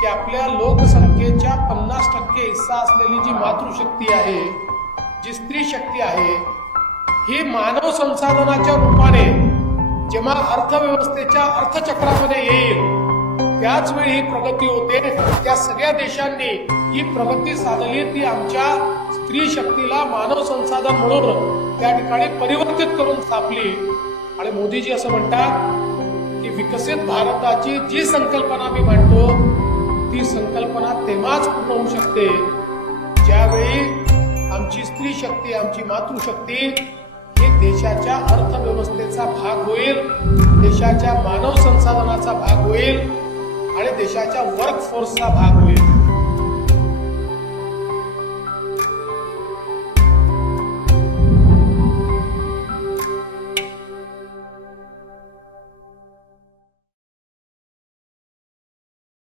की आपल्या लोकसंख्येच्या 50% हिस्सा असलेली जी मातृशक्ती आहे, जी स्त्री शक्ती आहे, ही मानव संसाधनाच्या रूपाने जेव्हा अर्थव्यवस्थेच्या अर्थचक्रामध्ये येईल त्याच वेळी ही प्रगती होते. त्या सगळ्या देशांनी ही प्रगती साधली ती आमच्या स्त्री शक्तीला मानव संसाधन म्हणून त्या ठिकाणी परिवर्तित करून स्थापली. आणि मोदीजी असं म्हणतात की विकसित भारताची जी संकल्पना मी मांडतो ती संकल्पना तेव्हाच पूर्ण होऊ शकते ज्यावेळी आमची स्त्री शक्ती, आमची मातृशक्ती ही देशाच्या अर्थव्यवस्थेचा भाग होईल, देशाच्या मानव संसाधनाचा भाग होईल आणि देशाच्या वर्कफोर्सचा भाग होईल.